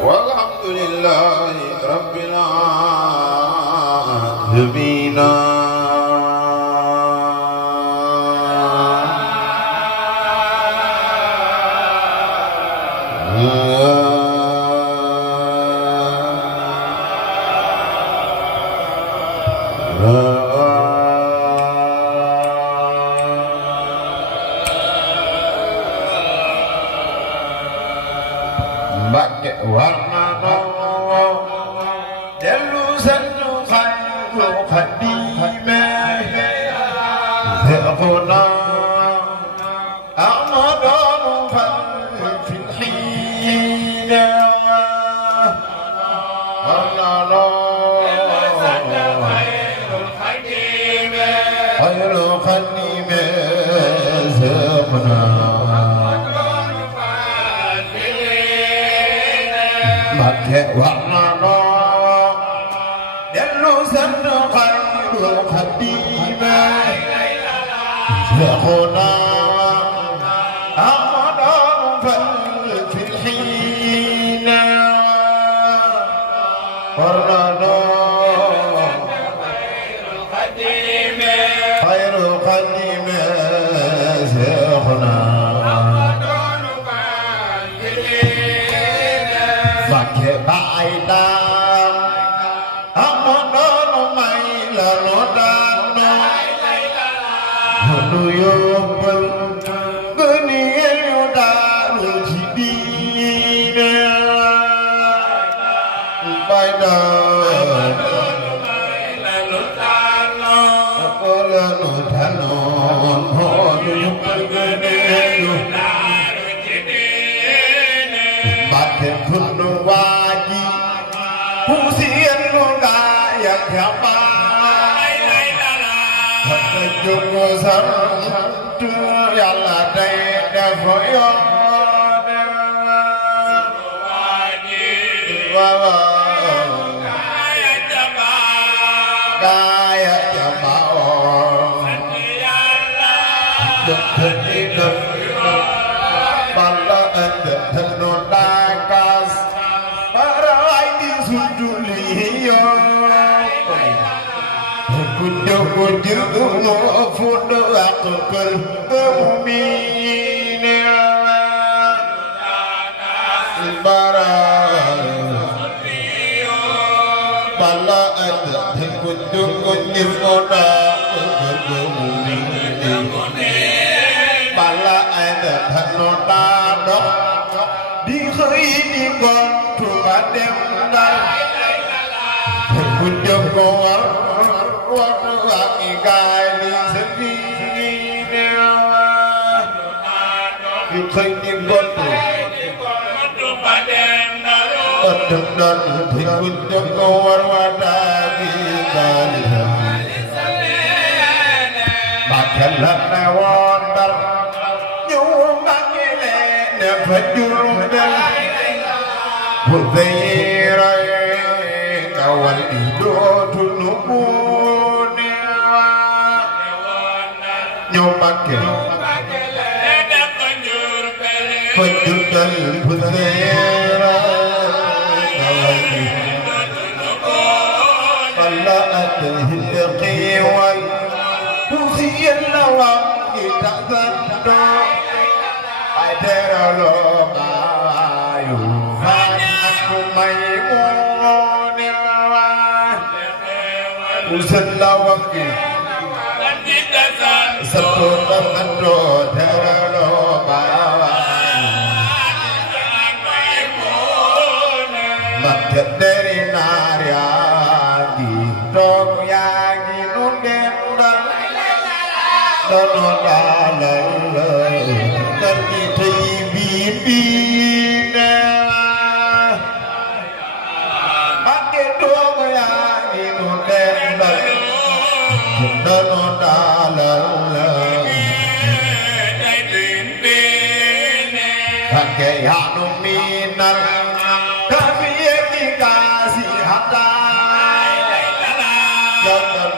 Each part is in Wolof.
والحمد لله رب العالمين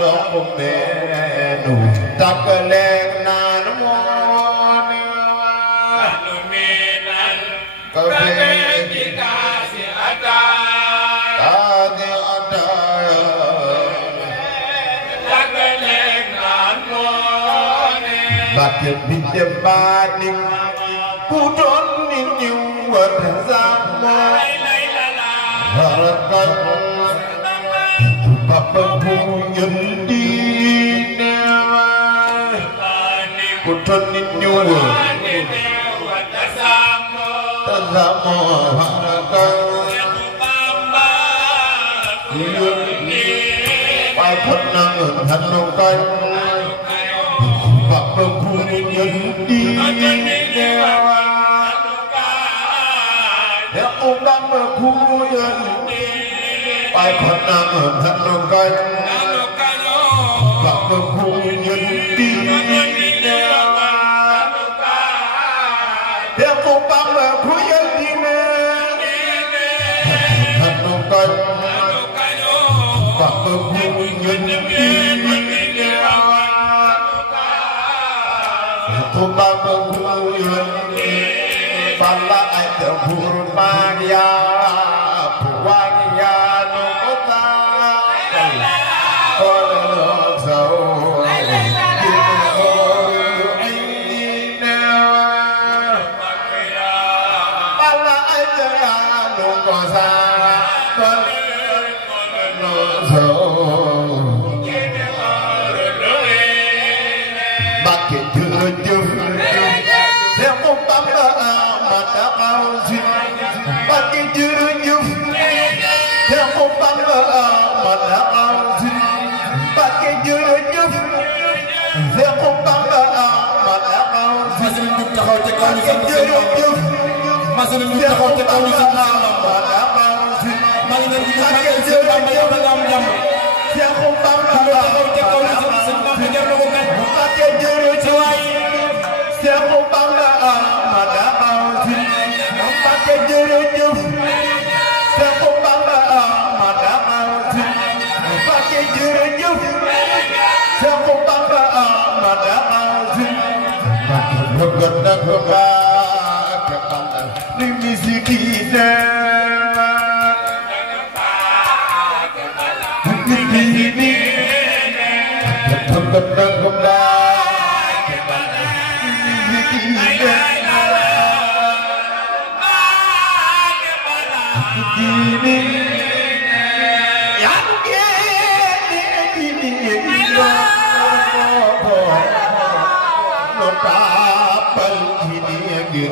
doxu meenu takkaleeg naan mooni nanu miinal kafe ci kaasi ataaya kaasi ataaya takkaleeg naan mooni Bakke bi dem baani ku doon ni ñëw war sama harakat papa bu ñëndi newa ku doon ni ñëw war sama harakat ñëndi ay kon na hanu kan papa bu ñëndi newa Aku nama kuyan, ay panangan hanukan, bapa kuyan di newa. Aku bapa kuyan di hanukan, bapa kuyan di newa. Aku bapa kuyan Pala ada burmanya, buangnya nukota, kalau jauh Pala ada nukota, kalau jauh makin jujur, dia umpama Pakai jerujuf, dia umpama mana azim. Pakai jerujuf, dia umpama mana azim. Masih hidup tahu cekal di sana. Masih hidup tahu cekal di sana. Mana azim. Masih hidup pakai jerujuf, dia umpama tahu cekal di sana. Sebab dia melakukan pakai jerujuf, dia umpama mana azim. Pakai jerujuf, dia umpama mana azim. Pakai jerujuf, dia umpama mana azim. Pakai berganda kepala di misikina. Ini berganda kepala di misikina. Gini yang gini lo tapal gini di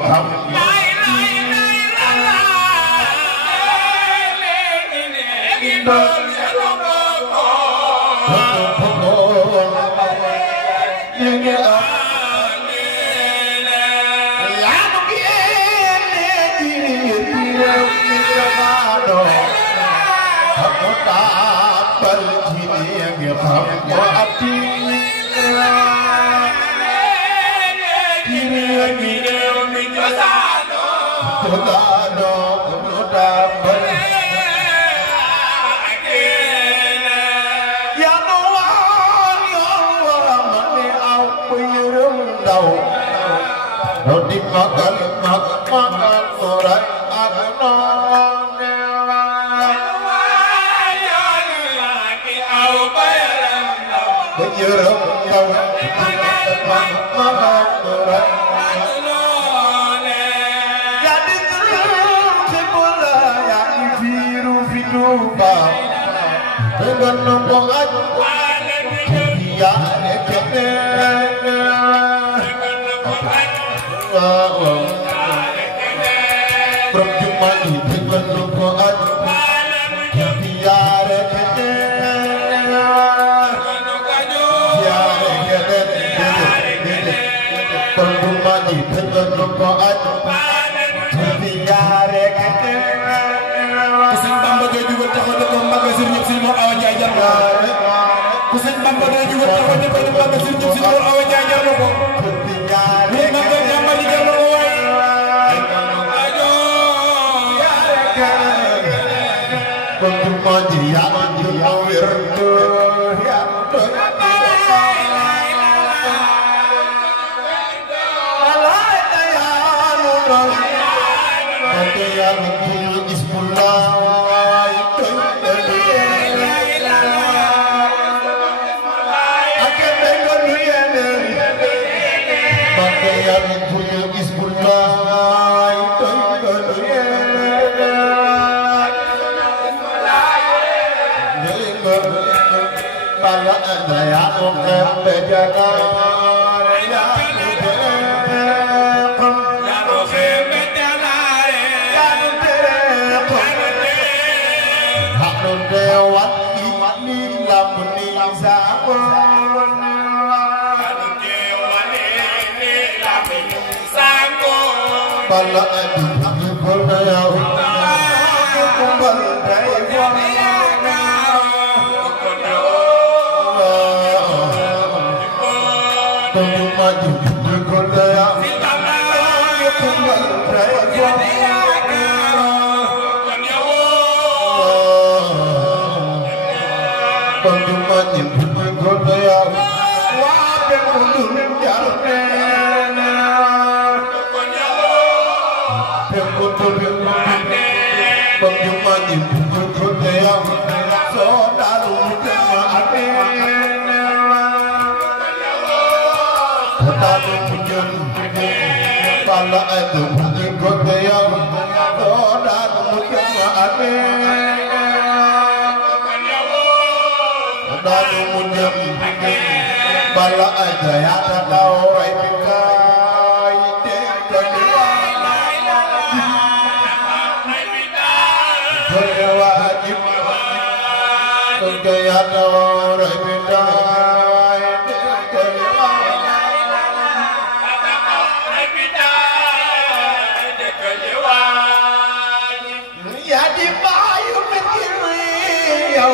bala anda ya mukem bejana ya dewan ini lamuni sama bala adu berdaya kumbal daya tunjuk maju berdaya kumbal daya Panjumanin bergodaya, wadah mundur jarene. Panjumanin bergodaya, saudara jemaatne. Saudara pujan, pala itu bergodaya, saudara jemaatne. Dalu mujam bala aja ya tahu ipika ite wajib gaya tahu ipika ya di bayu mikiri ya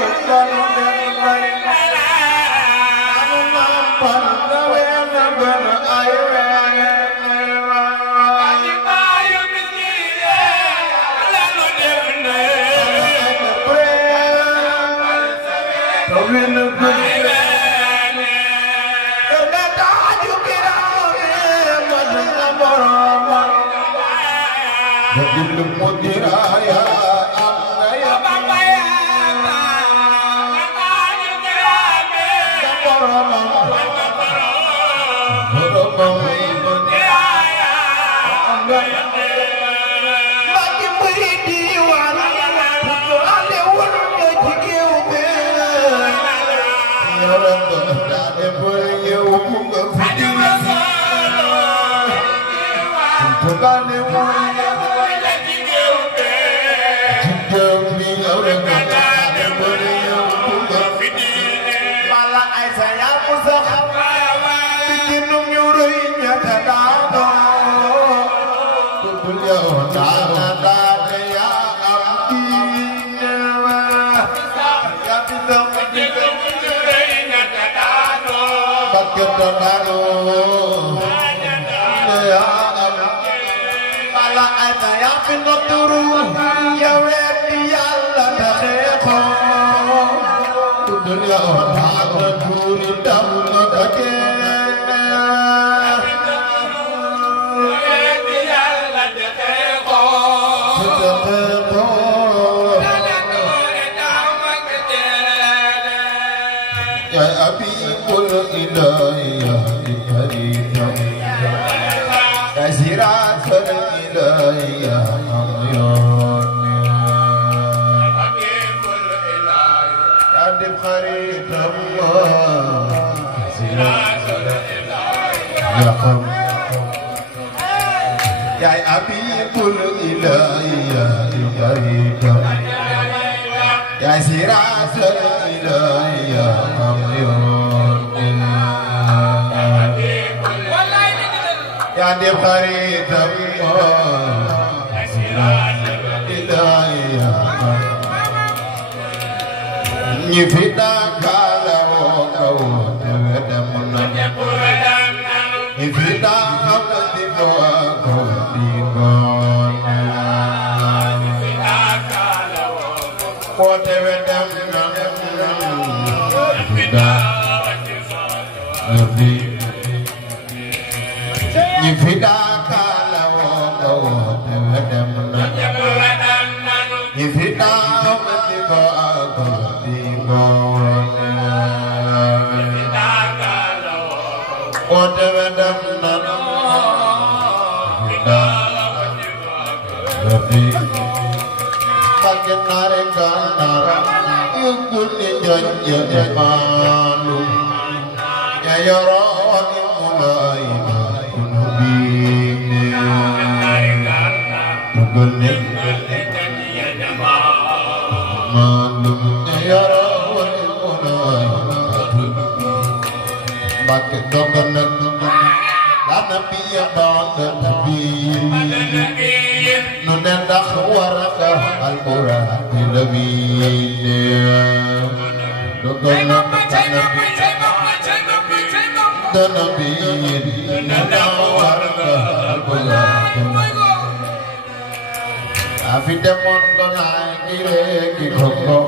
malu ya yarawat mulai nubine mugenin malu ya yarawat mulai bakke doganak la nabiya ba'da nabiyin nu ne ndax waraka alquran nabiyin doganak nabiyin ndax waraka alquran afi demon ko na gire ki kokko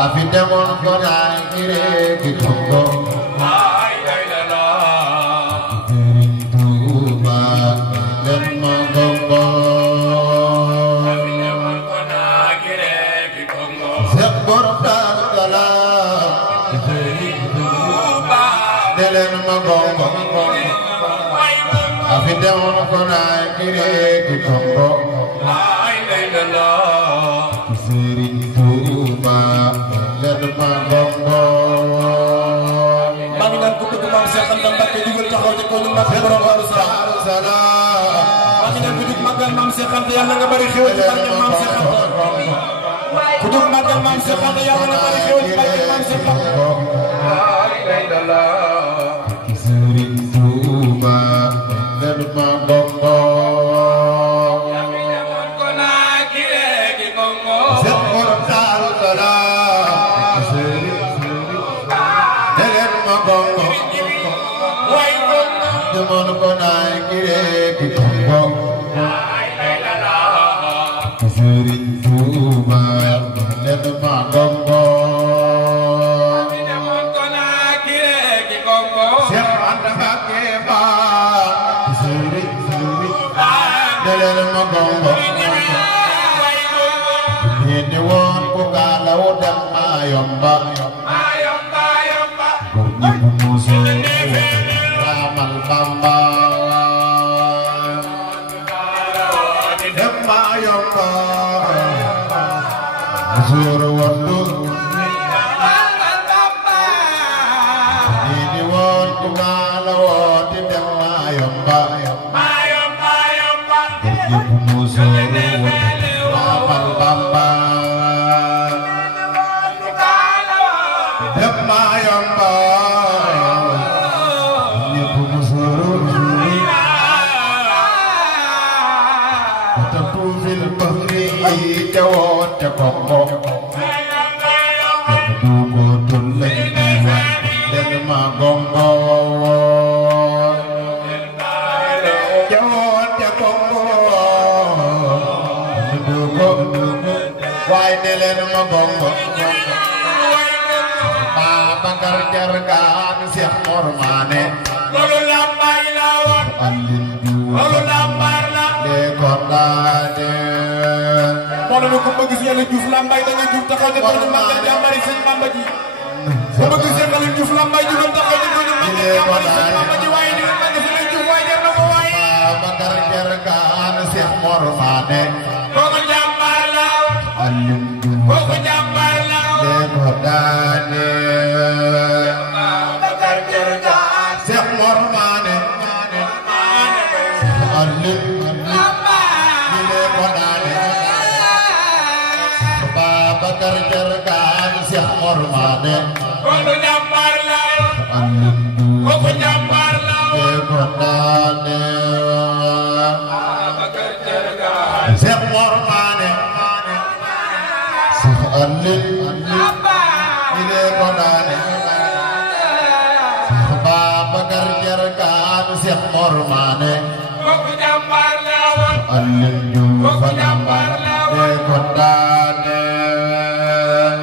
Afi demon ko na gire ki kokko Tuba den ma gombo Afi demon ko na gire ki kokko Sebor dala Tuba den ma gombo Afi demon ko na gire ki kokko Yàlla nga bari xewal ci barke Maam Cheikh Anta ku dug magal Maam Cheikh Anta yàlla nga bari xewal ci barke Maam Cheikh Anta Sëriñ Tuuba den ma bongo ko na kire ki bongo set borom Daaru Salaam den ma bongo way bongo demon ko na kire ki bongo Sëriñ Tuuba len ma gongo mi demon ko na kire ki gongo Cheikh Anta Mbacké ba Sëriñ Tuuba len ma gongo ni won ko galaw dem ma yomba ko ni muso ramal Bamba dem ma yomba Zuru waktu ini won kumala won di mayomba ibu musuru amal Bamba dem mayomba ibu musuru tatu fil bahri jawon jakoko gongo jawon te gongo way ne len ma gongo Babakar Jargaan Cheikh Mor Mané lolu lambay la won andin du lolu lambar la de kondane mo lu ko bëgg ci Yàlla Diouf lambay da nga Diouf taxaw ci ko magal jambari Serigne Bamba ji ko bëgg ci Yàlla Diouf lambay ju taxaw ci ko Babakar Jargaan Cheikh Mor Mané koko jambar la andin du koko jambar la de kondane Babakar Jargaan Cheikh Mor Mané andin de kondane Babakar Jargaan Cheikh Mor Mané koko jambar la andin du koko jambar la de kondane Babakar Jargaan Cheikh Mor Mané andin de kondane Babakar Jargaan Cheikh Mor Mané koko jambar la andin du koko jambar la de kondane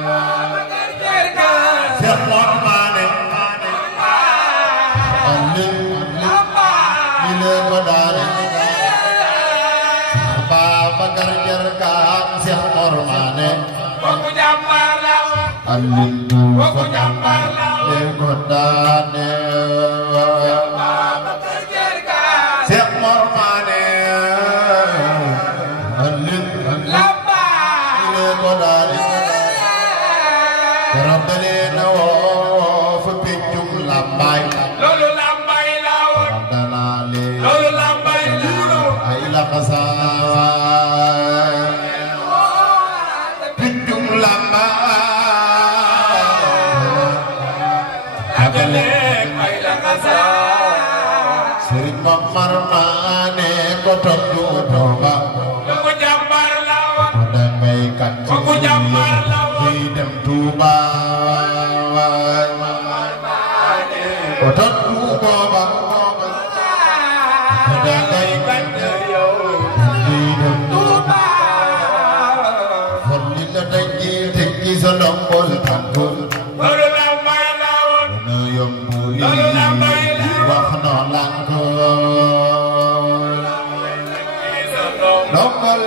Babakar Jargaan Cheikh Mor Mané andin de kondane Babakar Jargaan Cheikh Mor Mormane kooku jàmbaar la woon Alindu kooku jàmbaar la woon le gondane Babacar Jargaan Cheikh Mormane Alindu Lambaay le gondane Rabale na wo fa peccum Lambaay loolu Lambaay la woon Dalale loolu Lambaay la woon ay la xasaay peccum Lambaay agale ay la xasaay Serigne Momar Mané ko tontu Touba kooku jàmbaar la woon ko damay kat kooku jàmbaar la woon di dem Touba ko tontu Touba ko damay kat di dem Touba folli la dañi tekki sa ndombol tànkul loolu Lambaay la woon na yombu yi loolu Lambaay la wax no lanko ndombol